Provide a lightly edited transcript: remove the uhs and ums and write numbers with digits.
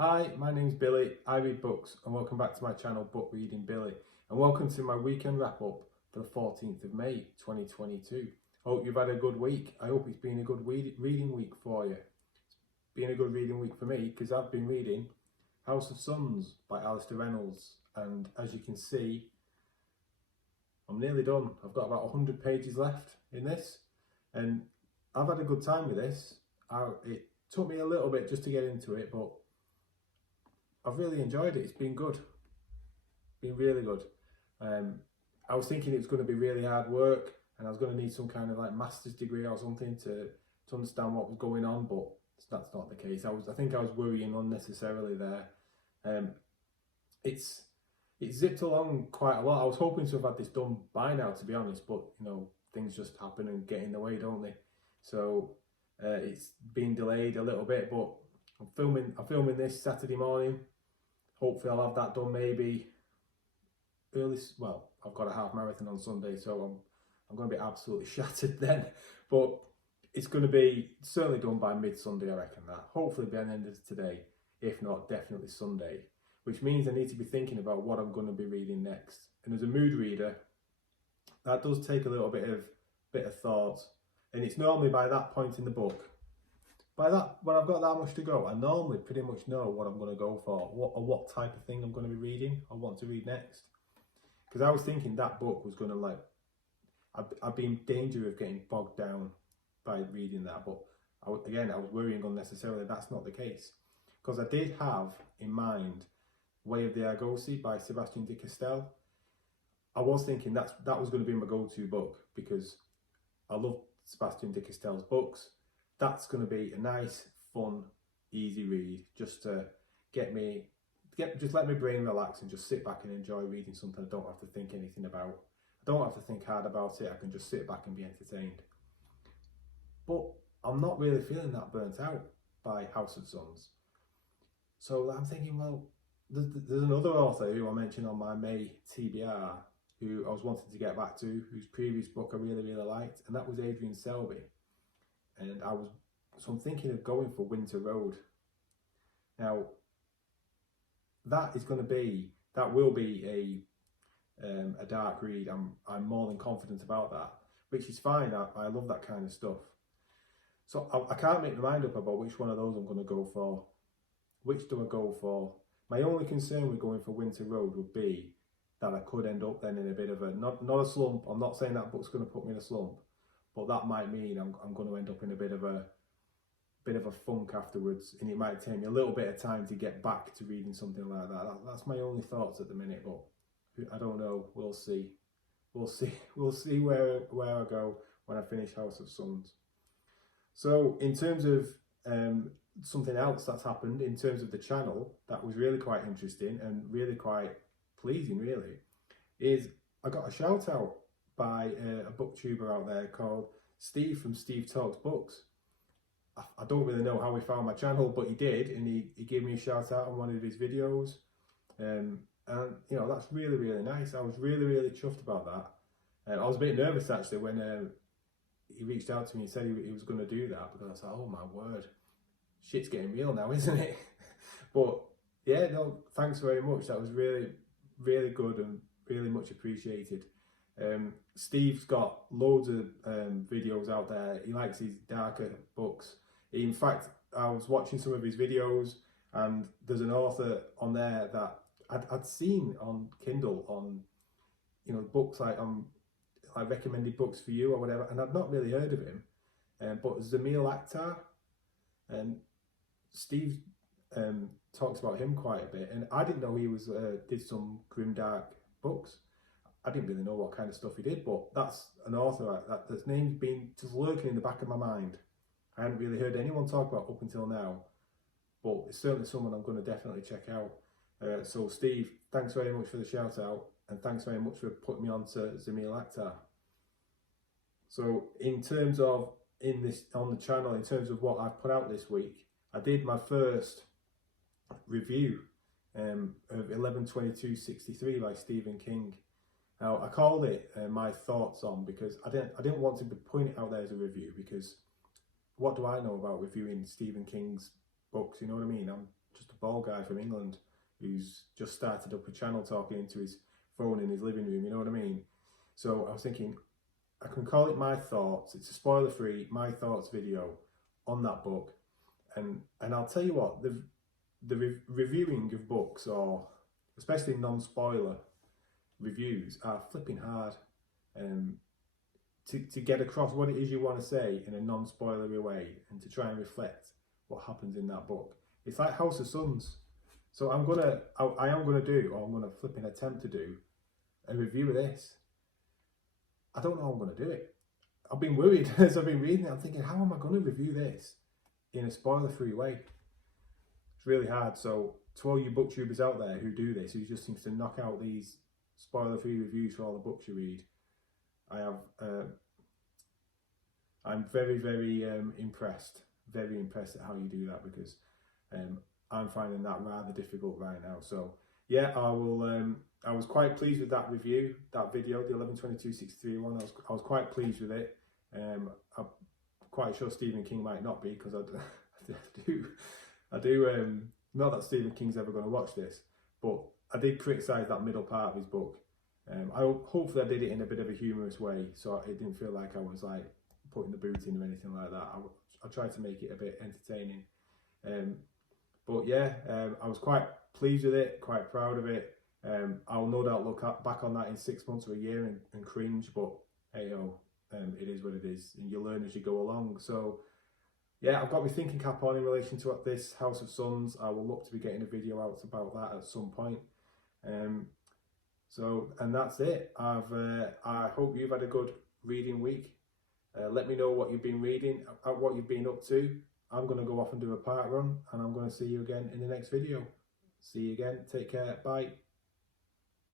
Hi, my name's Billy, I read books, and welcome back to my channel Book Reading Billy, and welcome to my weekend wrap up for the 14th of May 2022. Hope you've had a good week. I hope it's been a good reading week for you. It's been a good reading week for me because I've been reading House of Suns by Alistair Reynolds, and as you can see, I'm nearly done. I've got about 100 pages left in this, and I've had a good time with this. It took me a little bit just to get into it, but I've really enjoyed it. It's been good. Been really good. I was thinking it was going to be really hard work and I was going to need some kind of like master's degree or something to understand what was going on, but that's not the case. I think I was worrying unnecessarily there. It's zipped along quite a lot. I was hoping to have had this done by now, to be honest, but you know, things just happen and get in the way, don't they? So it's been delayed a little bit, but I'm filming this Saturday morning. Hopefully I'll have that done maybe early. Well, I've got a half marathon on Sunday, so I'm going to be absolutely shattered then. But it's going to be certainly done by mid-Sunday, I reckon that. Hopefully by the end of today, if not definitely Sunday. Which means I need to be thinking about what I'm going to be reading next. And as a mood reader, that does take a little bit of thought. And it's normally by that point in the book. By that, when I've got that much to go, I normally pretty much know what I'm going to go for, what type of thing I'm going to be reading or want to read next. Because I was thinking that book was going to I'd be in danger of getting bogged down by reading that, but I was worrying unnecessarily. That's not the case. Because I did have in mind Way of the Argosy by Sebastian de Castell. I was thinking that was going to be my go-to book because I love Sebastian de Castell's books. That's going to be a nice, fun, easy read, just to just let my brain relax and just sit back and enjoy reading something I don't have to think anything about. I don't have to think hard about it. I can just sit back and be entertained. But I'm not really feeling that burnt out by House of Suns. So I'm thinking, well, there's another author who I mentioned on my May TBR who I was wanting to get back to, whose previous book I really, really liked, and that was Adrian Selby. And so I'm thinking of going for Winter Road. Now, that will be a dark read. I'm more than confident about that, which is fine. I love that kind of stuff. So I can't make my mind up about which one of those I'm going to go for. Which do I go for? My only concern with going for Winter Road would be that I could end up then in a bit of a, not a slump. I'm not saying that book's going to put me in a slump, but that might mean I'm going to end up in a bit of a funk afterwards, and it might take me a little bit of time to get back to reading something like that. That's my only thoughts at the minute, but I don't know. We'll see. We'll see where I go when I finish House of Suns. So in terms of something else that's happened in terms of the channel that was really quite interesting and really quite pleasing, really, is I got a shout out by a booktuber out there called Steve from Steve Talks Books. I don't really know how he found my channel, but he did, and he gave me a shout out on one of his videos. And you know, that's really, really nice. I was really, really chuffed about that. I was a bit nervous actually when he reached out to me and said he was going to do that, because I was like, oh my word, shit's getting real now, isn't it? But yeah, no, thanks very much. That was really, really good and really much appreciated. Steve's got loads of videos out there. He likes his darker books. In fact, I was watching some of his videos, and there's an author on there that I'd seen on Kindle on, you know, books like recommended books for you or whatever, and I'd not really heard of him. But Zamil Akhtar, Steve talks about him quite a bit, and I didn't know he was did some grimdark books. I didn't really know what kind of stuff he did, but that's an author that's name's been just lurking in the back of my mind. I hadn't really heard anyone talk about up until now, but it's certainly someone I'm going to definitely check out. So Steve, thanks very much for the shout out, and thanks very much for putting me on to Zamil Akhtar. So in terms of on the channel, in terms of what I've put out this week, I did my first review of 11/22/63 by Stephen King. Now I called it my thoughts on, because I didn't want to be putting it out there as a review, because what do I know about reviewing Stephen King's books? You know what I mean? just a bald guy from England who's just started up a channel talking into his phone in his living room, you know what I mean? So I was thinking, I can call it My Thoughts. It's a spoiler-free My Thoughts video on that book. And I'll tell you what, the reviewing of books, or especially non-spoiler reviews, are flipping hard. To get across what it is you want to say in a non-spoilery way, and to try and reflect what happens in that book. It's like House of Suns. So I am gonna do, or I'm gonna flipping attempt to do, a review of this. I don't know how I'm gonna do it. I've been worried as I've been reading it. I'm thinking, how am I gonna review this in a spoiler-free way? It's really hard. So to all you booktubers out there who do this, who just seems to knock out these spoiler-free reviews for all the books you read, I'm very, very impressed. Very impressed at how you do that, because I'm finding that rather difficult right now. So yeah, I will. I was quite pleased with that review, that video, the 11/22/63 one. I was quite pleased with it. I'm quite sure Stephen King might not be, because I do. Not that Stephen King's ever going to watch this, but I did criticise that middle part of his book. Hopefully I did it in a bit of a humorous way, so it didn't feel like I was like putting the boot in or anything like that. I tried to make it a bit entertaining. But yeah, I was quite pleased with it, quite proud of it. I'll no doubt look back on that in 6 months or a year and cringe, but hey ho, it is what it is, and you learn as you go along. So yeah, I've got my thinking cap on in relation to this House of Suns. I will look to be getting a video out about that at some point. And that's it. I hope you've had a good reading week. Let me know what you've been reading, what you've been up to. I'm going to go off and do a park run, and I'm going to see you again in the next video. See you again. Take care. Bye.